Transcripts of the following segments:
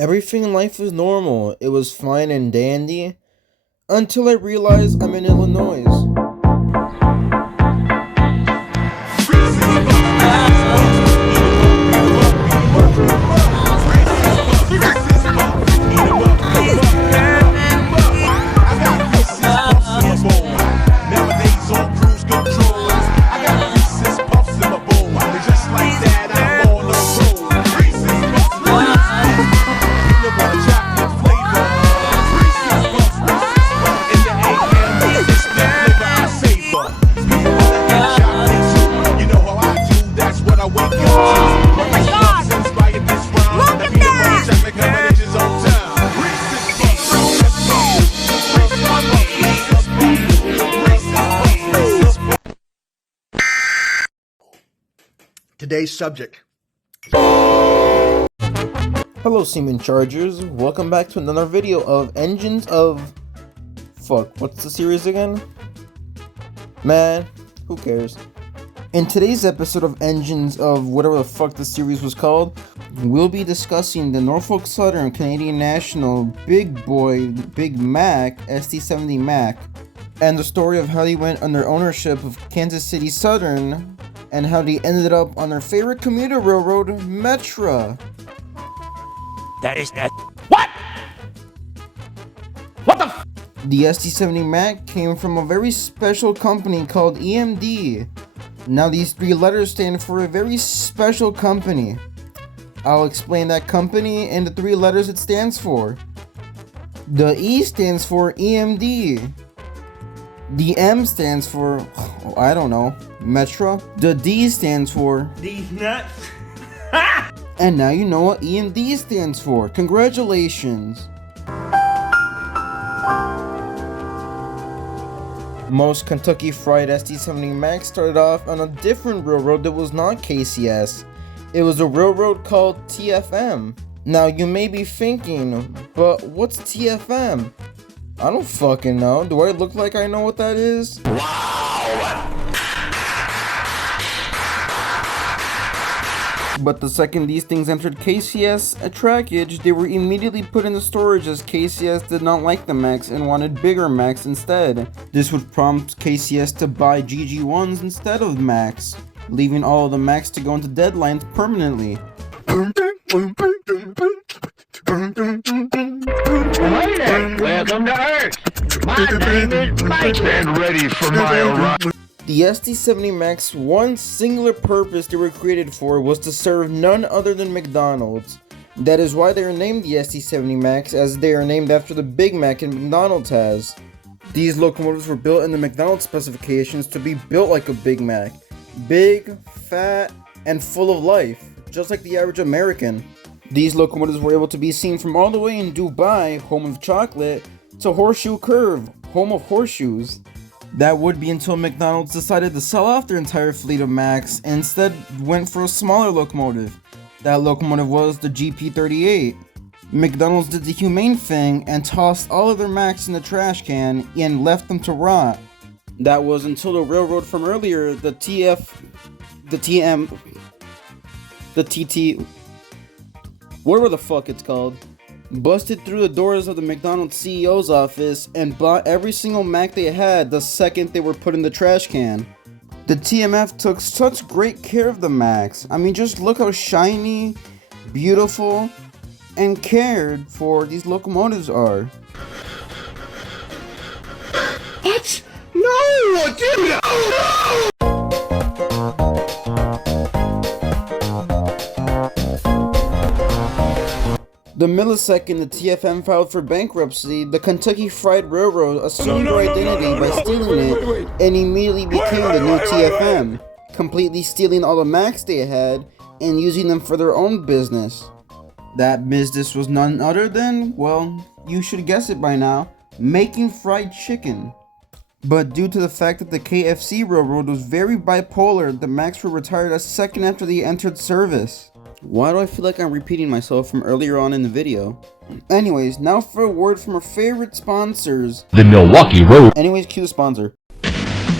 Everything in life was normal. It was fine and dandy until I realized I'm in Illinois. Today's subject. Hello Seaman Chargers, welcome back to another video of Engines of... what's the series again? Man, who cares? In today's episode of Engines of whatever the fuck the series was called, we'll be discussing the Norfolk Southern Canadian National Big Mac SD70MACH, and the story of how they went under ownership of Kansas City Southern, and how they ended up on their favorite commuter railroad, Metra. That is that. What? What the f? The SD70MACH came from a very special company called EMD. Now these three letters stand for a very special company. I'll explain that company and the three letters it stands for. The E stands for EMD. The M stands for, I don't know, Metra. The D stands for These nuts. And now you know what EMD stands for. Congratulations! Most Kentucky Fried SD70MACH started off on a different railroad that was not KCS. It was a railroad called TFM. Now you may be thinking, but what's TFM? I don't fucking know. Do I look like I know what that is? But the second these things entered KCS trackage, they were immediately put into storage as KCS did not like the Macs and wanted bigger Macs instead. This would prompt KCS to buy GG1s instead of Macs, leaving all of the Macs to go into deadlines permanently. Welcome to Earth. My name is Mike. Stand ready for my arrival. The SD70MACH's one singular purpose they were created for was to serve none other than McDonald's. That is why they are named the SD70MACHs, as they are named after the Big Mac and McDonald's has. These locomotives were built in the McDonald's specifications to be built like a Big Mac. Big, fat, and full of life, just like the average American. These locomotives were able to be seen from all the way in Dubai, home of chocolate, to Horseshoe Curve, home of horseshoes. That would be until McDonald's decided to sell off their entire fleet of Macs and instead went for a smaller locomotive. That locomotive was the GP38. McDonald's did the humane thing and tossed all of their Macs in the trash can and left them to rot. That was until the railroad from earlier, the TT, whatever the fuck it's called, busted through the doors of the McDonald's CEO's office and bought every single Mac they had the second they were put in the trash can. The TMF took such great care of the Macs. I mean, just look how shiny, beautiful, and cared for these locomotives are. What? No, dude! Oh no! The millisecond the TFM filed for bankruptcy, the Kentucky Fried Railroad assumed their identity by stealing it and immediately became the new TFM, completely stealing all the Macs they had and using them for their own business. That business was none other than, well, you should guess it by now, making fried chicken. But due to the fact that the KFC Railroad was very bipolar, the Macs were retired a second after they entered service. Why do I feel like I'm repeating myself from earlier on in the video? Anyways, now for a word from our favorite sponsors. The Milwaukee Road. Anyways, cue the sponsor.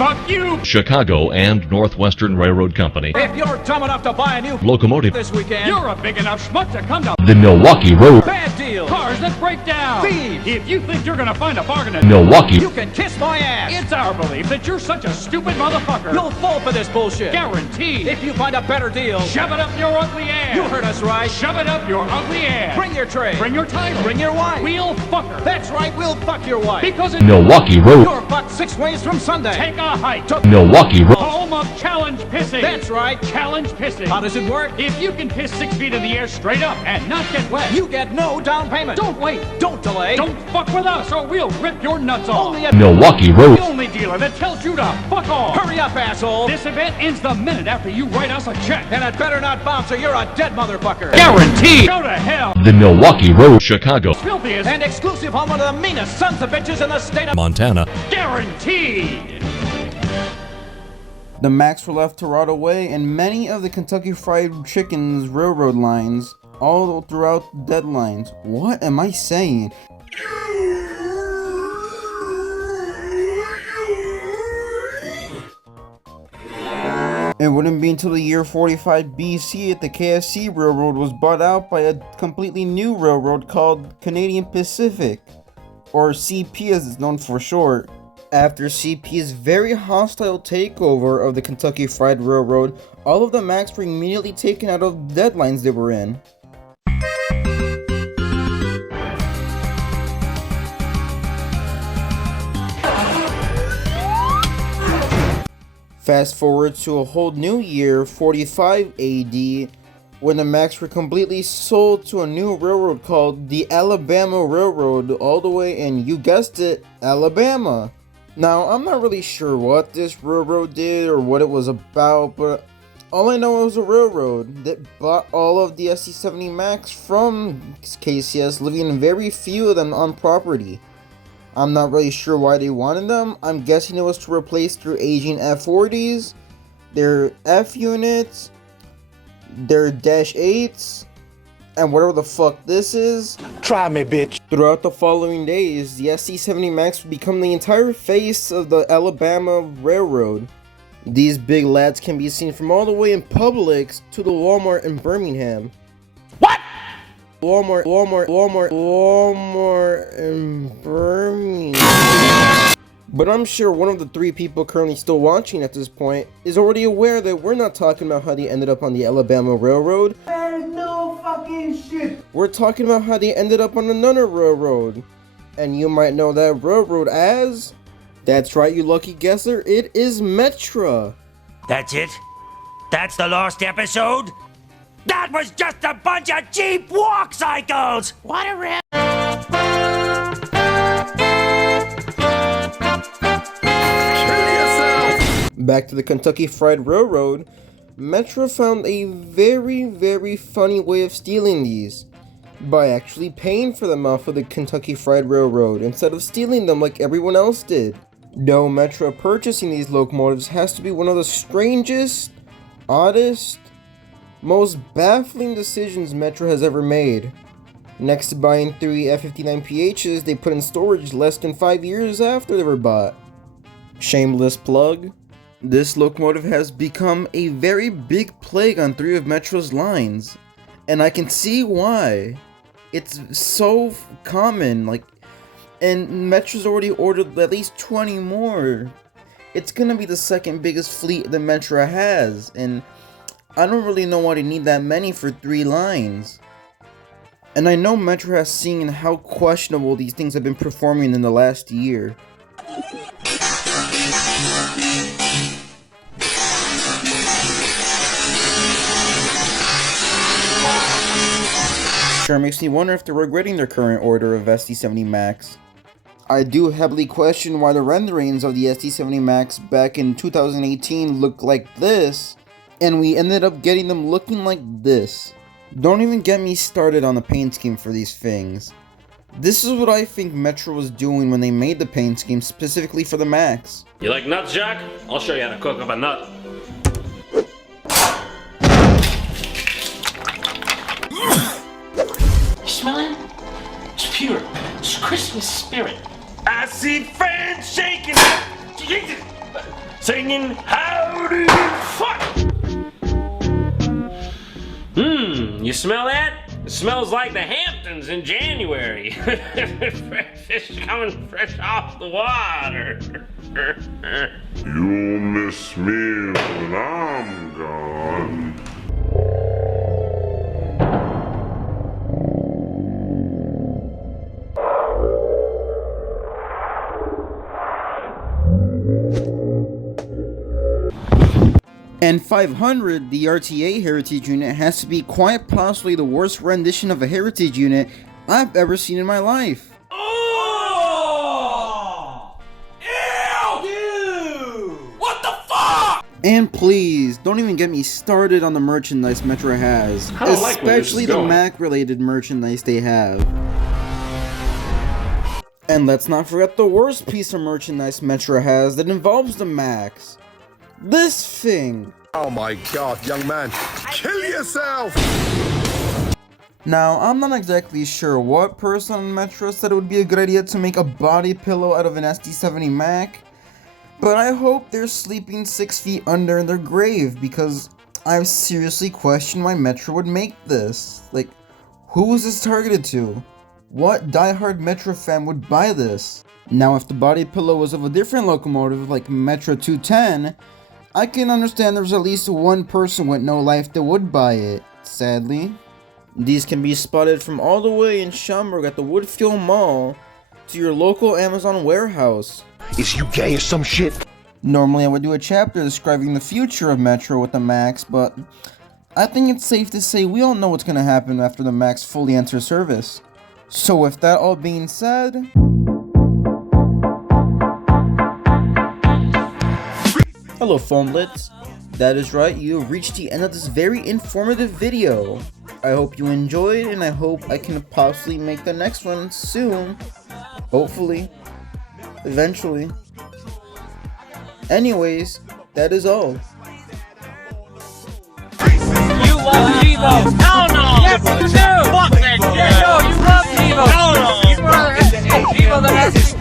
Fuck you! Chicago and Northwestern Railroad Company. If you're dumb enough to buy a new Locomotive. this weekend, You're a big enough schmuck to come to The Milwaukee Road. bad deal. cars that break down. Thieves. If you think you're gonna find a bargain at Milwaukee. You can kiss my ass. it's our belief that you're such a stupid motherfucker. You'll fall for this bullshit. Guaranteed. If you find a better deal, Shove it up your ugly ass. you heard us right. Shove it up your ugly ass. Bring your tray. Bring your title. Bring your wife. We'll fuck her. That's right, we'll fuck your wife. Because it Milwaukee Road. You're fucked 6 ways from Sunday. take a hike to Milwaukee Road. home of challenge pissing. That's right. Challenge pissing. How does it work? If you can piss 6 feet in the air straight up and not get wet, You get no down payment. don't wait. Don't delay. Don't fuck with us or we'll rip your nuts off. Only at Milwaukee Road. The only dealer that tells you to fuck off. Hurry up, asshole. This event ends the minute after you write us a check. And it better not bounce or you're a dead motherfucker. Guaranteed. Go to hell. The Milwaukee Road. Chicago. Filthiest. And exclusive home of the meanest sons of bitches in the state of Montana. Guaranteed. The Macs were left to rot away, and many of the Kentucky Fried Chicken's railroad lines all throughout deadlines. What am I saying? It wouldn't be until the year 45 BC that the KFC Railroad was bought out by a completely new railroad called Canadian Pacific, or CP as it's known for short. After CP's very hostile takeover of the Kentucky Fried Railroad, all of the Macs were immediately taken out of deadlines they were in. Fast forward to a whole new year, 45 AD, when the Macs were completely sold to a new railroad called the Alabama Railroad, all the way in, you guessed it, Alabama. Now, I'm not really sure what this railroad did or what it was about, but all I know it was a railroad that bought all of the SD70MACH from KCS, leaving very few of them on property. I'm not really sure why they wanted them. I'm guessing it was to replace their aging F40s, their F units, their Dash 8s, and whatever the fuck this is. Try me, bitch. Throughout the following days, the SD70MACH would become the entire face of the Alabama Railroad. These big lads can be seen from all the way in Publix to the Walmart in Birmingham. What? Walmart in Birmingham. But I'm sure one of the 3 people currently still watching at this point is already aware that we're not talking about how they ended up on the Alabama Railroad. There's no fucking shit. We're talking about how they ended up on another railroad. And you might know that railroad as... That's right, you lucky guesser, it is Metra. That's it? That's the last episode? That was just a bunch of cheap walk cycles! What a rip! Back to the Kentucky Fried Railroad, Metra found a very funny way of stealing these. By actually paying for them off of the Kentucky Fried Railroad instead of stealing them like everyone else did. Though Metra purchasing these locomotives has to be one of the strangest, oddest, most baffling decisions Metra has ever made. Next to buying 3 F59PHs they put in storage less than 5 years after they were bought. Shameless plug. This locomotive has become a very big plague on 3 of Metra's lines. And I can see why. It's so common, and Metra's already ordered at least 20 more. It's gonna be the second biggest fleet that Metra has, and I don't really know why they need that many for 3 lines. And I know Metra has seen how questionable these things have been performing in the last year. Sure makes me wonder if they're regretting their current order of SD70MACH. I do heavily question why the renderings of the SD70MACH back in 2018 looked like this, and we ended up getting them looking like this. Don't even get me started on the paint scheme for these things. This is what I think Metra was doing when they made the paint scheme specifically for the Macs. You like nuts, Jack? I'll show you how to cook up a nut. Smell it? It's pure. It's Christmas spirit. I see fans shaking! singing howdy fuck. You smell that? It smells like the Hamptons in January. Fish coming fresh off the water. You'll miss me when I'm gone. And 500, the RTA Heritage Unit, has to be quite possibly the worst rendition of a Heritage Unit I've ever seen in my life. Oh! Ew! Dude! What the fuck? And please, don't even get me started on the merchandise Metra has, I don't like where this is especially the going. Mac-related merchandise they have. And let's not forget the worst piece of merchandise Metra has that involves the Macs. This thing. Oh my god, young man, kill yourself! Now, I'm not exactly sure what person on Metra said it would be a good idea to make a body pillow out of an SD70MACH, but I hope they're sleeping 6 feet under in their grave, because I've seriously questioned why Metra would make this. Like, who was this targeted to? What diehard Metra fan would buy this? Now, if the body pillow was of a different locomotive, like Metra 210, I can understand there's at least one person with no life that would buy it, sadly. These can be spotted from all the way in Schaumburg at the Woodfield Mall to your local Amazon warehouse. Is you gay or some shit? Normally I would do a chapter describing the future of Metra with the Macs, but I think it's safe to say we all know what's going to happen after the Macs fully enter service. So with that all being said... Hello Phonelets, that is right, you have reached the end of this very informative video. I hope you enjoyed, and I hope I can possibly make the next one soon. Hopefully. Eventually. Anyways, that is all. You love Devo. No, no. Yes, you do. Fuck that shit. No, you love Devo. No, no. You'd rather have Devo than have this